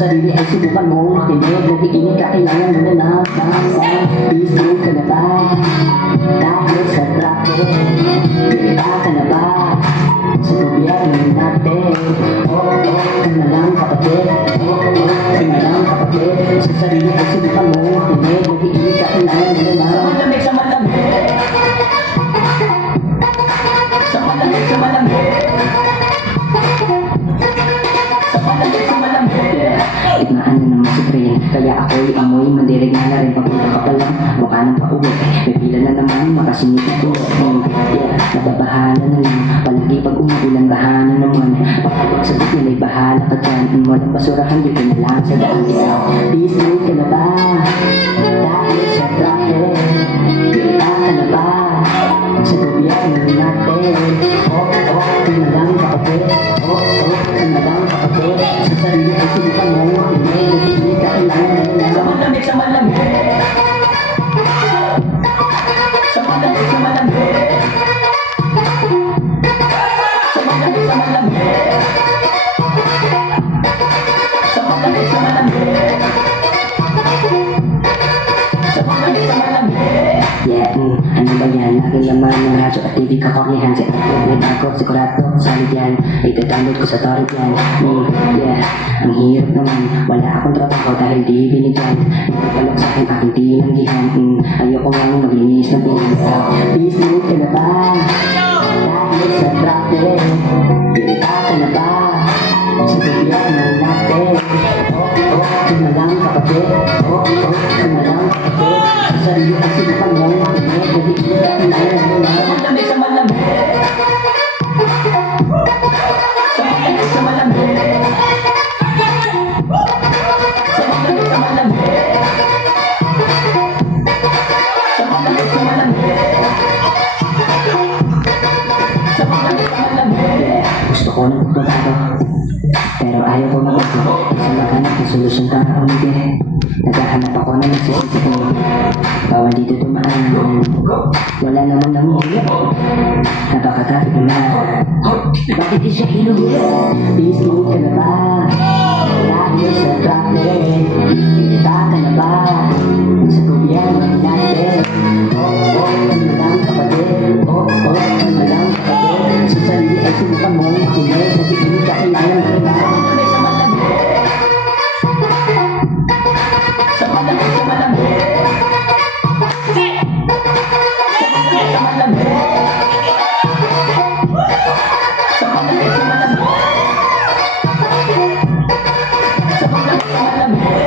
sarili ay subukan mo makinig. Nakikinig ka, kailangan mo na please do ka na ba? Dahil sa traffic, kita ka na ba? Sa gobyerno natin, ka na lang kapatid. Ka na lang kapatid. Sa sarili ay subukan mo makinig. Nakikinig ka, kailangan mo na Sa malamig, sa malamig. Sa malamig, sa malamig. Sa malamig, sa malamig. Itmaan na naman si Trin, kaya ako'y amoy mandirig na rin. Pagpunta ka pa lang, mukha nang pauwi. May pila na naman, makasinipit ko. Nababahala na lang, palagi pag umuulan bahala naman. Pagkabag sa bukid ay bahala ka dyan. Walang basurahan, dito na lang sa daan ikaw. Please do ka na ba? Dahil sa traffic, kita ka na ba? Sa gobyerno natin, ka na lang kapatid. Ka na lang kapatid. Sa sarili ay subukan mo makinig. Nakikinig ka, kailangan mo na Sa malamig, sa malamig. Sa malamig, sa malamig. Sa malamig, sa malamig. Sa malamig, sa malamig. Sa malamig, sa malamig. Yeah, ano ba yan? Laging laman ng radyo at TV kakornihan. Si Apple, ako, sigurado, solid yan. Ita-download ko sa torrent yan. Yeah, ang hirap naman. Wala akong trabaho dahil di binigyan. Napalok sa akin aking tinanggihan. Ayoko lang maglinis ng pinagaw. Please do ka na ba? Dahil sa traffic, kita ka na ba? Sa gobyerno natin, ka na lang kapatid. Ka na lang kapatid. Sa sarili ay subukan mo makinig. Nakikinig ka, kailangan mo na. Sa malamig, sa malamig. Sa malamig, sa malamig. Sa malamig, sa malamig. Sa malamig, sa malamig. Sa malamig, sa malamig. Gusto ko ng pagbabago, pero ayaw ko magbago. Isang maghanap ng solusyon ka na umigil. Naghahanap ako na nagsisisi ko. Bawal dito dumaan. Wala naman namumulot. Napaka-traffic naman. Bakit di siya hinuhulot? Please do ka na ba? Dahil sa traffic, kita ka na ba? Sa gobyerno natin, ka na lang kapatid. Ka na lang kapatid. Sa sarili ay subukan mo makinig. Nakikinig ka, kailangan mo na. Sa malamig, sa malamig. Sa malamig, sa malamig. Sa malamig. Sa malamig, sa malamig. Sa malamig, sa malamig.